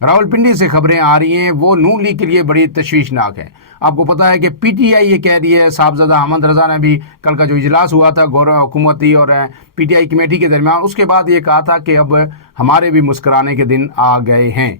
راولپنڈی سے خبریں آ رہی ہیں وہ نون لیگ کے لیے بڑی تشویشناک ہے۔ آپ کو پتہ ہے کہ پی ٹی آئی یہ کہہ رہی ہے، صاحبزادہ احمد رضا نے بھی کل کا جو اجلاس ہوا تھا حکومتی اور پی ٹی آئی کمیٹی کے درمیان، اس کے بعد یہ کہا تھا کہ اب ہمارے بھی مسکرانے کے دن آ گئے ہیں۔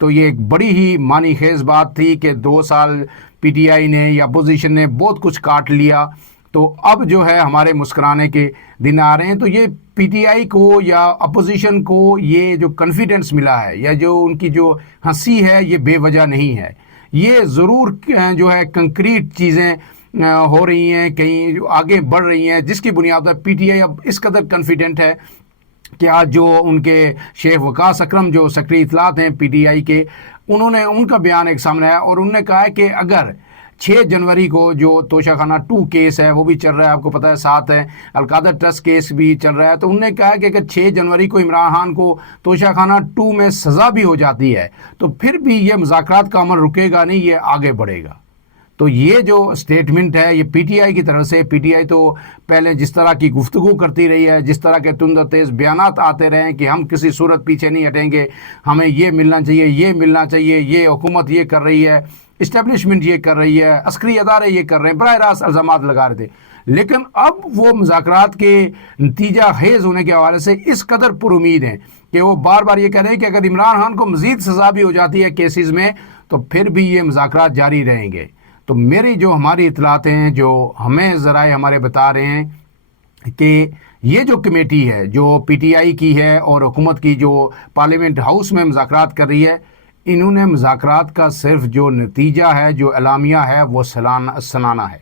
تو یہ ایک بڑی ہی معنی خیز بات تھی کہ 2 سال پی ٹی آئی نے یا اپوزیشن نے بہت کچھ کاٹ لیا، تو اب جو ہے ہمارے مسکرانے کے دن آ رہے ہیں۔ تو یہ پی ٹی آئی کو یا اپوزیشن کو یہ جو کنفیڈنس ملا ہے یا جو ان کی جو ہنسی ہے یہ بے وجہ نہیں ہے، یہ ضرور جو ہے کنکریٹ چیزیں ہو رہی ہیں، کہیں آگے بڑھ رہی ہیں، جس کی بنیاد پر پی ٹی آئی اب اس قدر کنفیڈنٹ ہے کہ آج جو ان کے شیخ وقاص اکرم جو سیکرٹری اطلاعات ہیں پی ٹی آئی کے، انہوں نے ان کا بیان ایک سامنے آیا اور انہوں نے کہا ہے کہ اگر 6 جنوری کو جو توشہ خانہ 2 کیس ہے وہ بھی چل رہا ہے، آپ کو پتہ ہے، ساتھ ہے القادر ٹرسٹ کیس بھی چل رہا ہے، تو انہوں نے کہا کہ اگر 6 جنوری کو عمران خان کو توشہ خانہ 2 میں سزا بھی ہو جاتی ہے تو پھر بھی یہ مذاکرات کا عمل رکے گا نہیں، یہ آگے بڑھے گا۔ تو یہ جو سٹیٹمنٹ ہے یہ پی ٹی آئی کی طرف سے، پی ٹی آئی تو پہلے جس طرح کی گفتگو کرتی رہی ہے، جس طرح کے تند و تیز بیانات آتے رہے ہیں کہ ہم کسی صورت پیچھے نہیں ہٹیں گے، ہمیں یہ ملنا چاہیے، یہ ملنا چاہیے، یہ حکومت یہ کر رہی ہے، اسٹیبلشمنٹ یہ کر رہی ہے، عسکری ادارے یہ کر رہے ہیں، براہ راست الزامات لگا رہے تھے۔ لیکن اب وہ مذاکرات کے نتیجہ خیز ہونے کے حوالے سے اس قدر پر امید ہیں کہ وہ بار بار یہ کہہ رہے ہیں کہ اگر عمران خان کو مزید سزا بھی ہو جاتی ہے کیسز میں تو پھر بھی یہ مذاکرات جاری رہیں گے۔ تو ہماری اطلاعات ہیں، جو ہمیں ذرائع ہمارے بتا رہے ہیں کہ یہ جو کمیٹی ہے جو پی ٹی آئی کی ہے اور حکومت کی جو پارلیمنٹ ہاؤس میں مذاکرات کر رہی ہے، انہوں نے مذاکرات کا صرف جو نتیجہ ہے، جو اعلامیہ ہے، وہ سنانا ہے۔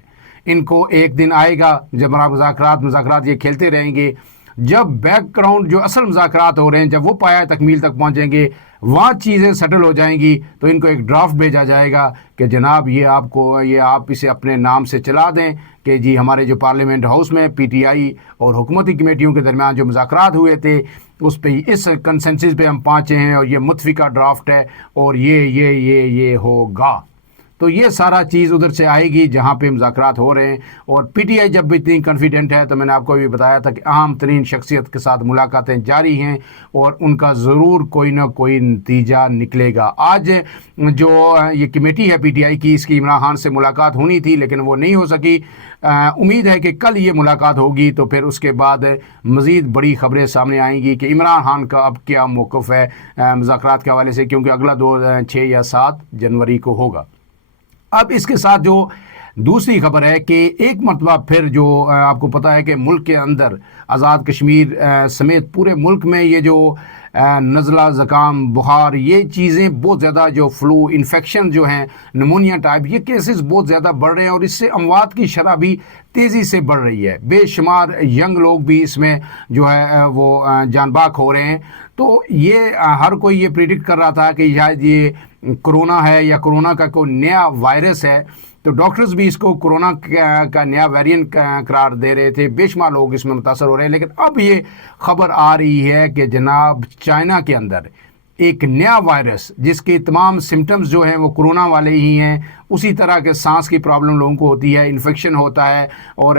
ان کو ایک دن آئے گا جب مذاکرات یہ کھیلتے رہیں گے، جب بیک گراؤنڈ جو اصل مذاکرات ہو رہے ہیں جب وہ پایہ تکمیل تک پہنچیں گے، وہاں چیزیں سیٹل ہو جائیں گی، تو ان کو ایک ڈرافٹ بھیجا جائے گا کہ جناب یہ آپ اسے اپنے نام سے چلا دیں کہ جی ہمارے جو پارلیمنٹ ہاؤس میں پی ٹی آئی اور حکومتی کمیٹیوں کے درمیان جو مذاکرات ہوئے تھے اس پہ اس کنسنسس پہ ہم پہنچے ہیں اور یہ متفقہ ڈرافٹ ہے اور یہ ہوگا۔ تو یہ سارا چیز ادھر سے آئے گی جہاں پہ مذاکرات ہو رہے ہیں، اور پی ٹی آئی جب بھی اتنی کنفیڈنٹ ہے تو میں نے آپ کو بھی بتایا تھا کہ اہم ترین شخصیت کے ساتھ ملاقاتیں جاری ہیں اور ان کا ضرور کوئی نہ کوئی نتیجہ نکلے گا۔ آج جو یہ کمیٹی ہے پی ٹی آئی کی، اس کی عمران خان سے ملاقات ہونی تھی لیکن وہ نہیں ہو سکی۔ امید ہے کہ کل یہ ملاقات ہوگی تو پھر اس کے بعد مزید بڑی خبریں سامنے آئیں گی کہ عمران خان کا اب کیا موقف ہے مذاکرات کے حوالے سے، کیونکہ اگلا دور 6 یا 7 جنوری کو ہوگا۔ اب اس کے ساتھ جو دوسری خبر ہے کہ ایک مرتبہ پھر جو آپ کو پتہ ہے کہ ملک کے اندر آزاد کشمیر سمیت پورے ملک میں یہ جو نزلہ، زکام، بخار، یہ چیزیں بہت زیادہ، جو فلو انفیکشن جو ہیں، نمونیا ٹائپ، یہ کیسز بہت زیادہ بڑھ رہے ہیں اور اس سے اموات کی شرح بھی تیزی سے بڑھ رہی ہے۔ بے شمار ینگ لوگ بھی اس میں جو ہے وہ جان باک ہو رہے ہیں۔ تو یہ ہر کوئی یہ پریڈکٹ کر رہا تھا کہ شاید یہ کرونا ہے یا کرونا کا کوئی نیا وائرس ہے، تو ڈاکٹرز بھی اس کو کرونا کا نیا ویرینٹ قرار دے رہے تھے، بے شمار لوگ اس میں متاثر ہو رہے ہیں۔ لیکن اب یہ خبر آ رہی ہے کہ جناب چائنا کے اندر ایک نیا وائرس جس کے تمام سمٹمز جو ہیں وہ کرونا والے ہی ہیں، اسی طرح کے سانس کی پرابلم لوگوں کو ہوتی ہے، انفیکشن ہوتا ہے اور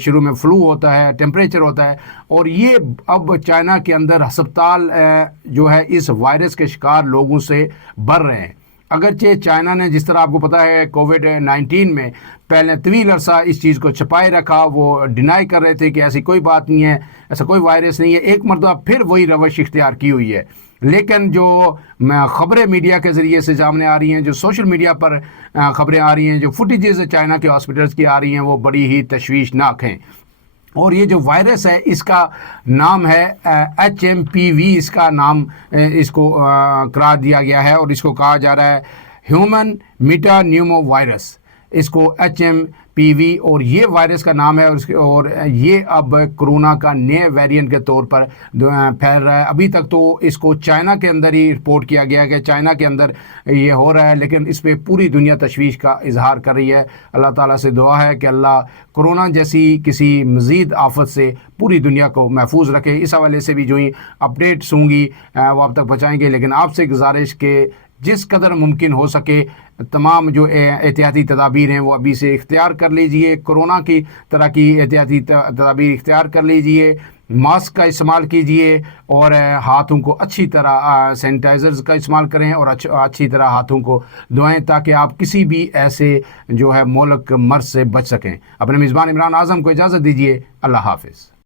شروع میں فلو ہوتا ہے، ٹیمپریچر ہوتا ہے، اور یہ اب چائنا کے اندر ہسپتال جو ہے اس وائرس کے شکار لوگوں سے بھر رہے ہیں۔ اگرچہ چائنا نے جس طرح آپ کو پتہ ہے کووڈ-19 میں پہلے طویل عرصہ اس چیز کو چھپائے رکھا، وہ ڈینائی کر رہے تھے کہ ایسی کوئی بات نہیں ہے، ایسا کوئی وائرس نہیں ہے، ایک مرتبہ پھر وہی روش اختیار کی ہوئی ہے۔ لیکن جو خبریں میڈیا کے ذریعے سے سامنے آ رہی ہیں، جو سوشل میڈیا پر خبریں آ رہی ہیں، جو فوٹیجز چائنا کے ہاسپٹلز کی آ رہی ہیں، وہ بڑی ہی تشویشناک ہیں۔ اور یہ جو وائرس ہے اس کا نام ہے HMPV، اس کا نام اس کو قرار دیا گیا ہے اور اس کو کہا جا رہا ہے ہیومن میٹا نیومو وائرس، اس کو HMPV، اور یہ وائرس کا نام ہے اور یہ اب کرونا کا نئے ویرینٹ کے طور پر پھیل رہا ہے۔ ابھی تک تو اس کو چائنا کے اندر ہی رپورٹ کیا گیا کہ چائنا کے اندر یہ ہو رہا ہے، لیکن اس پہ پوری دنیا تشویش کا اظہار کر رہی ہے۔ اللہ تعالیٰ سے دعا ہے کہ اللہ کرونا جیسی کسی مزید آفت سے پوری دنیا کو محفوظ رکھے۔ اس حوالے سے بھی جو ہی اپڈیٹس ہوں گی وہ آپ تک پہنچائیں گے، لیکن آپ سے گزارش کہ جس قدر ممکن ہو سکے تمام جو احتیاطی تدابیر ہیں وہ ابھی سے اختیار کر لیجئے. کرونا کی طرح کی احتیاطی تدابیر اختیار کر لیجئے. ماسک کا استعمال کیجئے اور ہاتھوں کو اچھی طرح سینیٹائزرز کا استعمال کریں اور اچھی طرح ہاتھوں کو دھوئیں تاکہ آپ کسی بھی ایسے جو ہے مہلک مرض سے بچ سکیں. اپنے میزبان عمران اعظم کو اجازت دیجیے. اللہ حافظ.